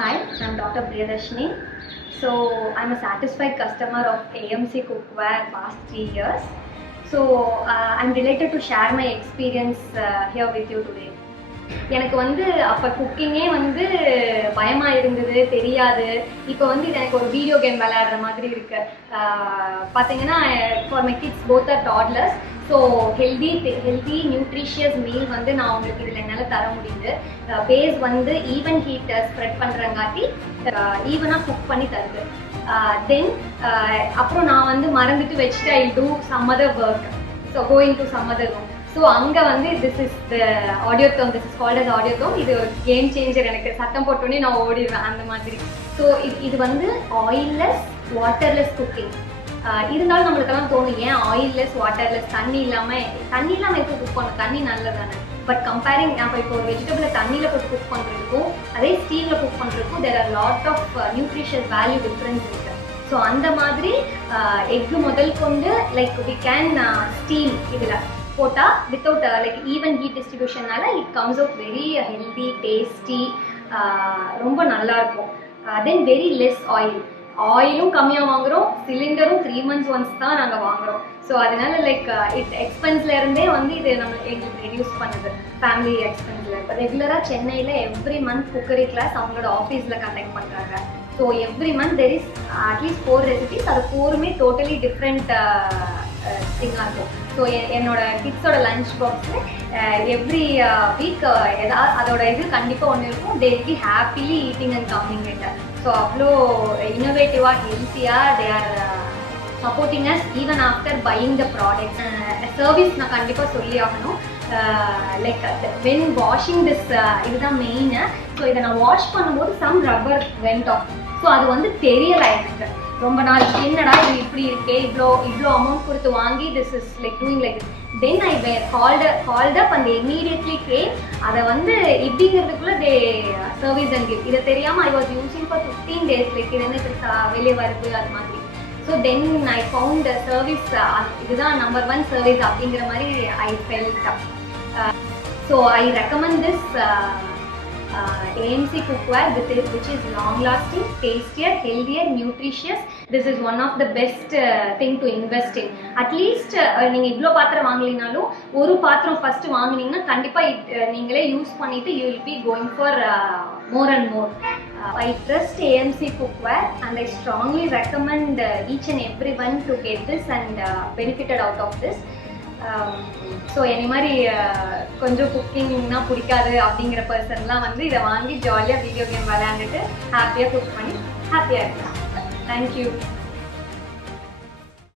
Hi, I'm Dr. Priyadharshini. So I'm a satisfied customer of AMC cookware past 3 years. So I'm delighted to share my experience here with you today. எனக்கு வந்து அப்போ குக்கிங்கே வந்து பயமாக இருந்தது, தெரியாது. இப்போ வந்து எனக்கு ஒரு வீடியோ கேம் விளையாடுற மாதிரி இருக்கு. பார்த்தீங்கன்னா for my kids both are toddlers. So healthy nutritious meal வந்து நான் உங்களுக்கு இதில் என்னால் தர முடியுது. பேஸ் வந்து ஈவன் ஹீட்டை ஸ்ப்ரெட் பண்ணுறங்காட்டி ஈவனாக குக் பண்ணி தருது. தென் அப்புறம் நான் வந்து மறந்துட்டு வச்சுட்டு I do some other work. So going to some other room. So அங்கே வந்து திஸ் இஸ் த ஆடியோதோம், திஸ் இஸ் கால்ட் அஸ் ஆடியோதோம். இது ஒரு கேம் சேஞ்சர். எனக்கு சத்தம் போட்டோன்னே நான் ஓடிடுவேன் அந்த மாதிரி. ஸோ இது வந்து ஆயில்லெஸ் வாட்டர்லெஸ் குக்கிங். இருந்தாலும் நம்மளுக்கெல்லாம் தோணும், ஏன் ஆயில்லெஸ் வாட்டர்லெஸ், தண்ணி இல்லாமல் எப்படி குக் பண்ணணும், தண்ணி நல்லதானே. பட் கம்பேரிங் இப்போ ஒரு வெஜிடபிளை தண்ணியில் போட்டு குக் பண்ணுறதுக்கும் அதே ஸ்டீமில் குக் பண்ணுறதுக்கும் there are lot of nutritious value difference இருக்குது. ஸோ அந்த மாதிரி எக்கு முதல் கொண்டு லைக் வி கேன் ஸ்டீம் இதில் போட்டால் வித்தவுட் லைக் ஈவன் ஹீட் டிஸ்ட்ரிபியூஷனால it comes out very healthy, tasty, ரொம்ப நல்லாயிருக்கும். தென் வெரி லெஸ் ஆயிலும் கம்மியாக வாங்குகிறோம், சிலிண்டரும் 3 months ஒன்ஸ் தான் நாங்கள் வாங்குகிறோம். ஸோ அதனால லைக் எக்ஸ்பென்ஸ்லேருந்தே வந்து இது எங்களுக்கு ரெடியூஸ் பண்ணுது, ஃபேமிலி எக்ஸ்பென்ஸில். இப்போ ரெகுலராக சென்னையில் எவ்ரி மந்த் குக்கரி கிளாஸ் அவங்களோட ஆஃபீஸில் கண்டக்ட் பண்ணுறாங்க. So every month there is at least 4 recipes. அது 4மே டோட்டலி டிஃப்ரெண்ட் திங்காக இருக்கும். ஸோ என்னோட கிட்ஸோட லஞ்ச் பாக்ஸில் எவ்ரி வீக் ஏதாவது அதோட இது கண்டிப்பாக ஒன்று இருக்கும். They will be happily eating and coming it. So அவ்வளோ இன்னோவேட்டிவாக ஹெல்த்தியாக they are supporting us even after buying the products. Service நான் கண்டிப்பாக சொல்லி ஆகணும். லைக் வென் வாஷிங் திஸ் இதுதான் மெயினு. ஸோ இதை நான் வாஷ் பண்ணும்போது some rubber went off. So அது வந்து தெரியலை எனக்கு ரொம்ப நாள். என்னடா இது இப்படி இருக்கே, இவ்வளோ அமௌண்ட் கொடுத்து வாங்கி this is like doing like this. Then I called up and immediately game. அதை வந்து இப்படிங்கிறதுக்குள்ளே தே சர்வீஸ் அண்ட் கிஃப்ட். இதை தெரியாமல் I was using for 15 days. Like இது என்ன வெளியே வருது அது மாதிரி. So then I found service, இதுதான் நம்பர் 1 சர்வீஸ் அப்படிங்கிற மாதிரி I felt. So I recommend this AMC cookware, which is long lasting, tastier, healthier, nutritious. This is one of the best thing to invest in. At least நீங்க இவ்ளோ பாத்திரம் வாங்கலினாலும் ஒரு பாத்திரம் first வாங்குனீங்கன்னா கண்டிப்பா நீங்களே யூஸ் பண்ணிட்டு you will be going for more and more. I trust AMC cookware and I strongly recommend each and everyone to get this and benefited out of this. So என்னை மாதிரி கொஞ்சம் குக்கிங்னா பிடிக்காது அப்படிங்கிற பர்சன்லாம் வந்து இதை வாங்கி ஜாலியாக வீடியோ கேம் விளையாண்டுட்டு ஹாப்பியாக குக் பண்ணி ஹாப்பியாக இருக்கலாம். தேங்க்யூ.